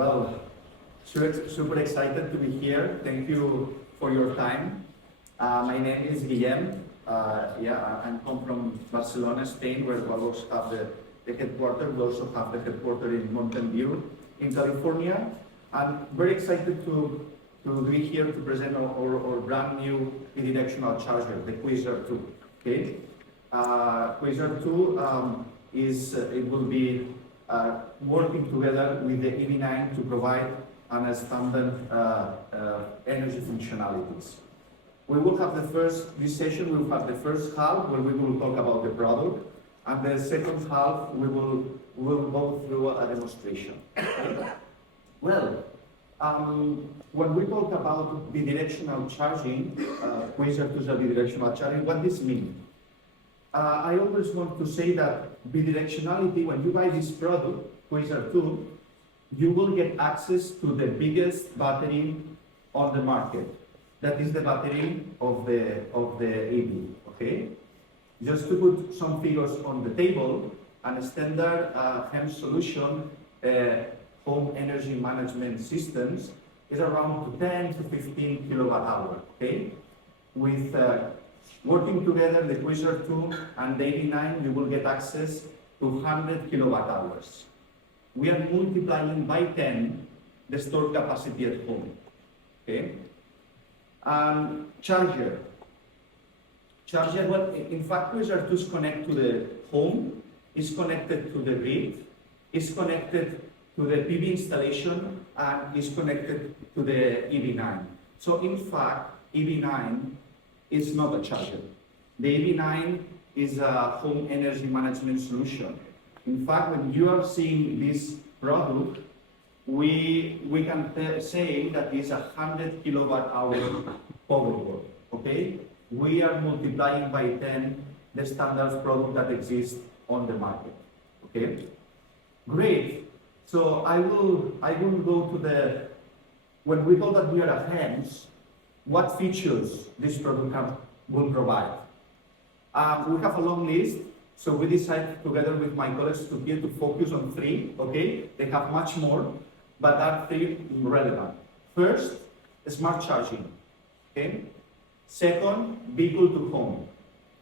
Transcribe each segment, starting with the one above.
Well, super excited to be here. Thank you for your time. My name is Guillem. I'm come from Barcelona, Spain, where we also have the headquarters. We also have the headquarters in Mountain View, in California. I'm very excited to be here to present our brand new bidirectional charger, the Quasar 2. Okay, Quasar 2 it will be working together with the EV9 to provide an standard energy functionalities. We will have this session we will have the first half where we will talk about the product, and the second half we will go through a demonstration. Okay? Well, when we talk about bidirectional charging, Quasar 2 is a bidirectional charging, what does this mean? I always want to say that bidirectionality, when you buy this product, Quasar 2, you will get access to the biggest battery on the market. That is the battery of the EV, okay? Just to put some figures on the table, a standard HEMS solution, home energy management systems, is around 10 to 15 kilowatt hour, okay? With working together, the Quasar 2 and the EV9, you will get access to 100 kilowatt hours. We are multiplying by 10 the store capacity at home, okay? Charger, well, in fact, Quasar 2 is connected to the home, is connected to the grid, is connected to the PV installation, and is connected to the EV9. So in fact, EV9 is not a charger. The EV9 is a home energy management solution. In fact, when you are seeing this product, we can say that it's 100 kilowatt hour power board, okay? We are multiplying by 10 the standard product that exists on the market, okay? Great. So I will go to when we know that we are a HEMS, what features this product will provide. We have a long list, so we decided together with my colleagues to focus on 3, okay? They have much more, but are 3 relevant. First, smart charging, okay? Second, vehicle to home.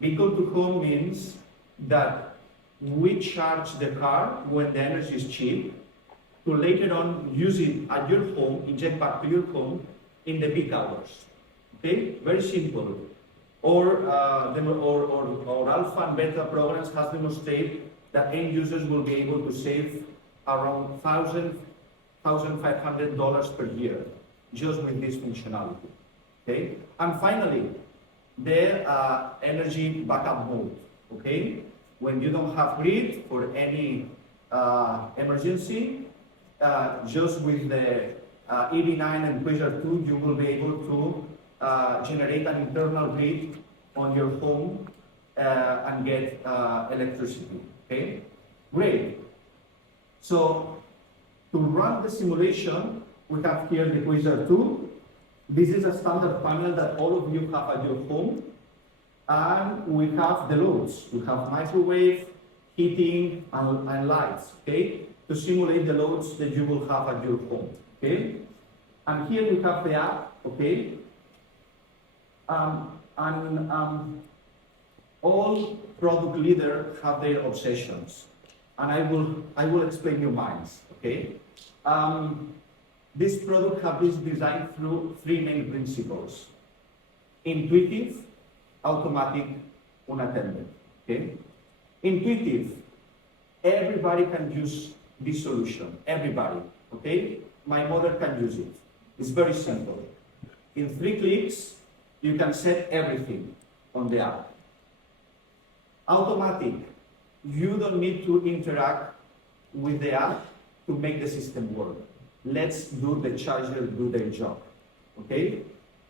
Vehicle to home means that we charge the car when the energy is cheap, to later on use it at your home, inject back to your home in the peak hours. Okay, very simple. Or alpha and beta programs has demonstrated that end users will be able to save around $1,500 per year just with this functionality. Okay, and finally, the energy backup mode. Okay, when you don't have grid for any emergency, just with the EV9 and Quasar 2, you will be able to generate an internal grid on your home and get electricity, okay? Great. So, to run the simulation, we have here the Quasar 2. This is a standard panel that all of you have at your home. And we have the loads. We have microwave, heating, and lights, okay? To simulate the loads that you will have at your home, okay? And here we have the app, okay? All product leaders have their obsessions, and I will explain you mine, okay? This product has been designed through 3 main principles: intuitive, automatic, unattended, okay? Intuitive, everybody can use this solution, everybody, okay? My mother can use it. It's very simple. In 3 clicks, you can set everything on the app. Automatic, you don't need to interact with the app to make the system work. Let's do the charger do their job, okay?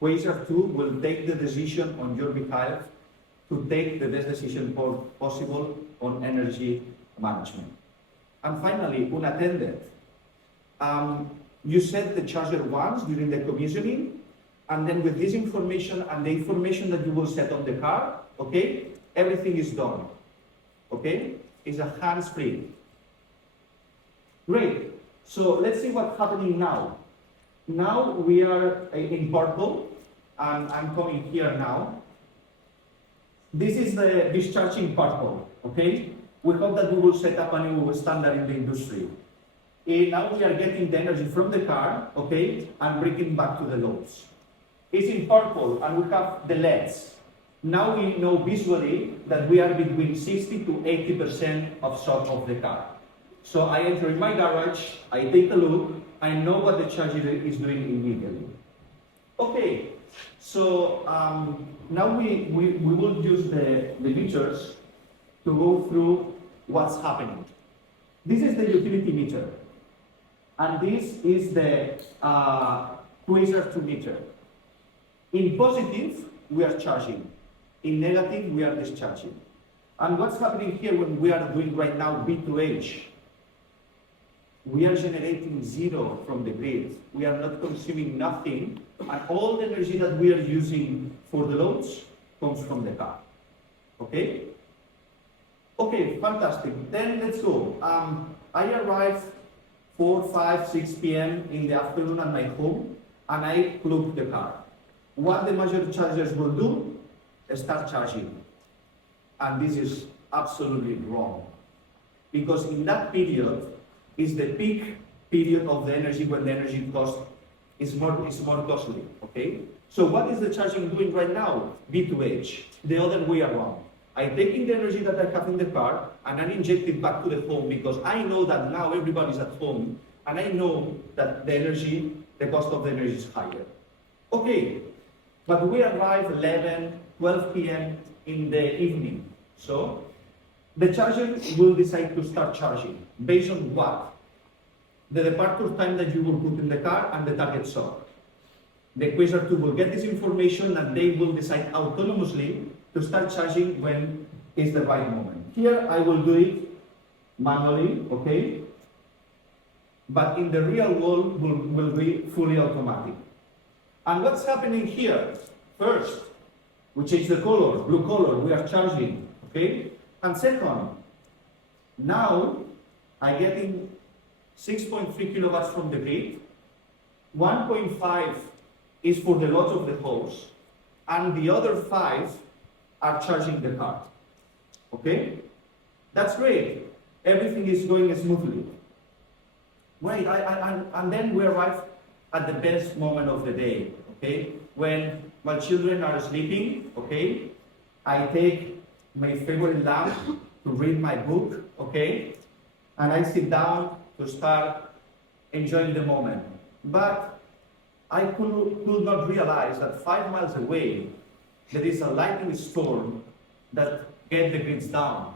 Quasar 2 will take the decision on your behalf to take the best decision possible on energy management. And finally, unattended. You set the charger once during the commissioning, and then with this information and the information that you will set on the car, okay, everything is done, okay? It's a hands-free. Great. So let's see what's happening now. Now we are in purple, and I'm coming here now. This is the discharging purple, okay? We hope that we will set up a new standard in the industry. Now we are getting the energy from the car, okay, and bringing back to the loads. It's in purple, and we have the LEDs. Now we know visually that we are between 60 to 80% of shot of the car. So I enter in my garage, I take a look, I know what the charger is doing immediately. Okay, so now we will use the meters to go through what's happening. This is the utility meter, and this is the Quasar 2 meter. In positive, we are charging. In negative, we are discharging. And what's happening here when we are doing right now B2H? We are generating zero from the grid. We are not consuming nothing, and all the energy that we are using for the loads comes from the car. Okay? Okay, fantastic. Then let's go. I arrive 4, 5, 6 p.m. in the afternoon at my home, and I plug the car. What the major chargers will do? Start charging. And this is absolutely wrong. Because in that period is the peak period of the energy when the energy cost is more costly. Okay? So what is the charging doing right now? B2H. The other way around. I'm taking the energy that I have in the car and I inject it back to the home because I know that now everybody's at home and I know that the cost of the energy is higher. Okay, but we arrive 11, 12 p.m. in the evening. So the charger will decide to start charging based on what? The departure time that you will put in the car and the target shot. The Quasar 2 will get this information and they will decide autonomously to start charging when is the right moment. Here I will do it manually, okay? But in the real world will be fully automatic. And what's happening here? First, we change the color, blue color, we are charging, okay? And second, now I'm getting 6.3 kilowatts from the grid, 1.5 is for the loads of the hose, and the other 5 are charging the car. Okay? That's great. Everything is going smoothly. Right, and then we arrive at the best moment of the day, okay? When my children are sleeping, okay? I take my favorite lamp to read my book, okay? And I sit down to start enjoying the moment. But I could not realize that 5 miles away, there is a lightning storm that gets the grids down.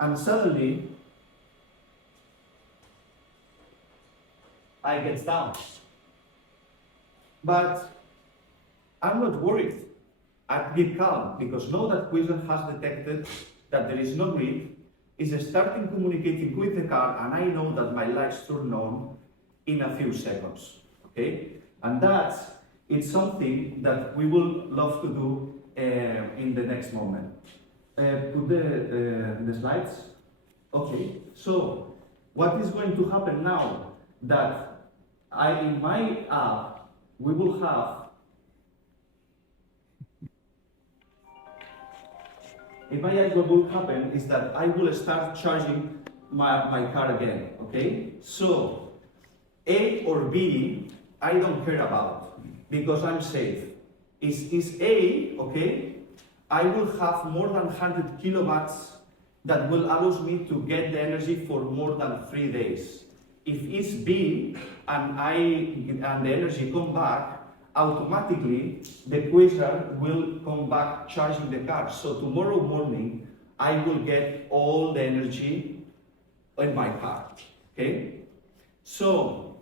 And suddenly, I get down. But I'm not worried. I keep calm because now that Quasar has detected that there is no grid, is starting communicating with the car, and I know that my lights turn on in a few seconds. Okay? And it's something that we will love to do in the next moment. Put the slides. Okay, so what is going to happen now that in my app, we will have what will happen is that I will start charging my car again, okay? So, A or B, I don't care about, because I'm safe. Is A, okay? I will have more than 100 kilowatts that will allow me to get the energy for more than 3 days. If it's B and the energy come back, automatically the Quasar will come back charging the car. So tomorrow morning, I will get all the energy in my car, okay? So,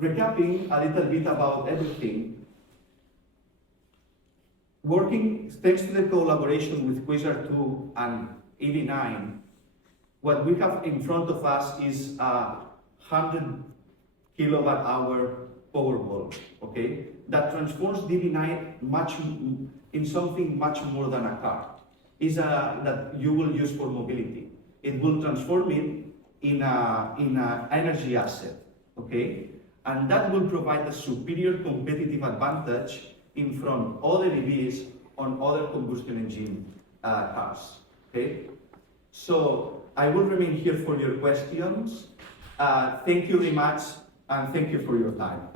recapping a little bit about everything, working thanks to the collaboration with Quasar 2 and EV9, what we have in front of us is a 100 kilowatt hour Powerball, okay? That transforms EV9 in something much more than a car. That you will use for mobility. It will transform it in a energy asset, okay? And that will provide a superior competitive advantage in front of other EVs on other combustion engine cars, okay? So I will remain here for your questions. Thank you very much, and thank you for your time.